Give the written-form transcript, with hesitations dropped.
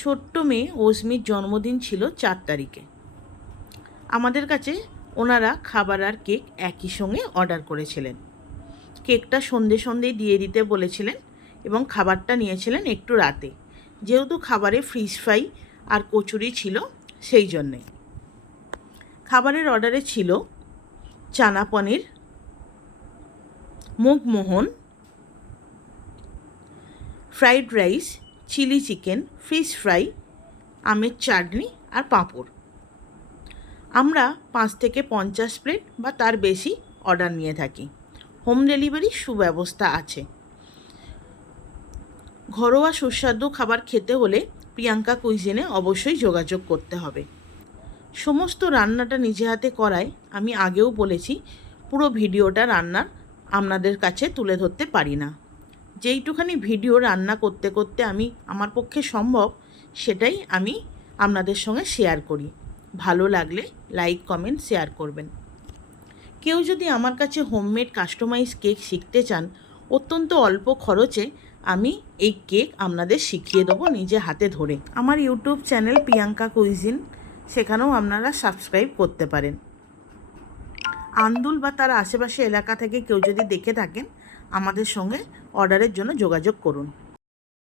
ছোট্ট মেয়ে অস্মির জন্মদিন ছিল 4 তারিখে। আমাদের কাছে ওনারা খাবার আর কেক একই সঙ্গে অর্ডার করেছিলেন। কেকটা সন্ধেই দিয়ে দিতে বলেছিলেন এবং খাবারটা নিয়েছিলেন একটু রাতে, যেহেতু খাবারে ফিশ ফ্রাই আর কচুরি ছিল সেই জন্যে। খাবারের অর্ডারে ছিল চানা পনির, মুগমোহন, fried rice, chilli chicken, fish fry, আমের চাটনি আর পাঁপড়। আমরা 5 থেকে 50 প্লেট বা তার বেশি অর্ডার নিয়ে থাকি। হোম ডেলিভারির সুব্যবস্থা আছে। ঘরোয়া সুস্বাদু খাবার খেতে হলে প্রিয়াঙ্কা কুইজিনে অবশ্যই যোগাযোগ করতে হবে। সমস্ত রান্নাটা নিজে হাতে করায় আমি আগেও বলেছি, পুরো ভিডিওটা রান্নার আপনাদের কাছে তুলে ধরতে পারি না। যেইটুখানি ভিডিও রান্না করতে করতে আমার পক্ষে সম্ভব, সেটাই আমি আপনাদের সঙ্গে শেয়ার করি। ভালো লাগলে লাইক, কমেন্ট, শেয়ার করবেন। কেউ যদি আমার কাছে হোমমেড কাস্টমাইজ কেক শিখতে চান, অত্যন্ত অল্প খরচে আমি এই কেক আপনাদের শিখিয়ে দেবো নিজে হাতে ধরে। আমার ইউটিউব চ্যানেল প্রিয়াঙ্কা কুইজিন, সেখানেও আপনারা সাবস্ক্রাইব করতে পারেন। আন্দুল বা তার আশেপাশে এলাকা থেকে কেউ যদি দেখে থাকেন, আমাদের সঙ্গে অর্ডারের জন্য যোগাযোগ করুন।